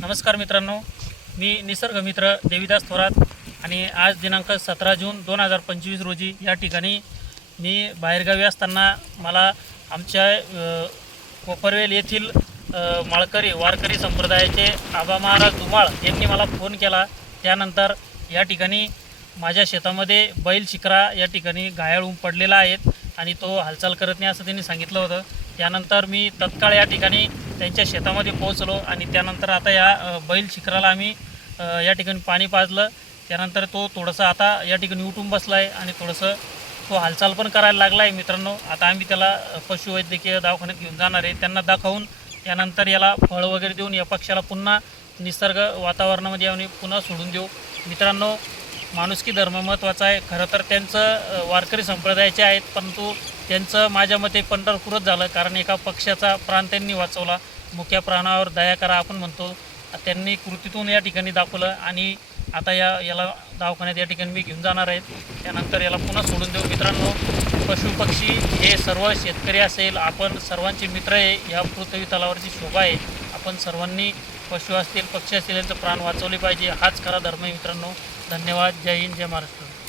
नमस्कार मित्रांनो. मी निसर्ग मित्र देविदास थोरात आणि आज दिनांक सतरा जून दोन हजार पंचवीस रोजी या ठिकाणी मी बाहेरगावी असताना मला आमच्या कोपरवेल येथील माळकरी वारकरी संप्रदायाचे आबा महाराज धुमाळ यांनी मला फोन केला. त्यानंतर या ठिकाणी माझ्या शेतामध्ये बैल शिकरा या ठिकाणी घायाळ पडलेला आहेत आणि तो हालचाल करत नाही असं त्यांनी सांगितलं होतं. त्यानंतर मी तत्काळ या ठिकाणी त्यांच्या शेतामध्ये पोहोचलो आणि त्यानंतर आता या बैल शिखराला आम्ही या ठिकाणी पाणी पाजलं. त्यानंतर तो थोडंसं आता या ठिकाणी उठून बसला आहे आणि थोडंसं तो हालचाल पण करायला लागला आहे मित्रांनो. आता आम्ही त्याला पशुवैद्यकीय दवाखान्यात घेऊन जाणार आहे. त्यांना दाखवून त्यानंतर याला फळ वगैरे देऊन या पक्षाला पुन्हा निसर्ग वातावरणामध्ये आम्ही पुन्हा सोडून देऊ. मित्रांनो माणुसकी धर्म महत्त्वाचा आहे. खरं तर त्यांचं वारकरी संप्रदायाचे आहेत परंतु त्यांचं माझ्या मते पंढरपूरच झालं. कारण एका पक्षाचा प्राण त्यांनी वाचवला. मुख्या प्राणावर दया करा आपण म्हणतो. त्यांनी कृतीतून या ठिकाणी दाखवलं आणि आता या याला दवाखान्यात या ठिकाणी मी घेऊन जाणार आहेत त्यानंतर याला पुन्हा सोडून देऊ. मित्रांनो पशुपक्षी हे सर्व शेतकरी असेल. आपण सर्वांचे मित्र आहे. या पृथ्वी तलावरची शोभा आहे. आपण सर्वांनी पशु असतील पक्षी असतील यांचं प्राण वाचवले पाहिजे. हाच खरा धर्म आहे मित्रांनो. धन्यवाद. जय हिंद. जय महाराष्ट्र.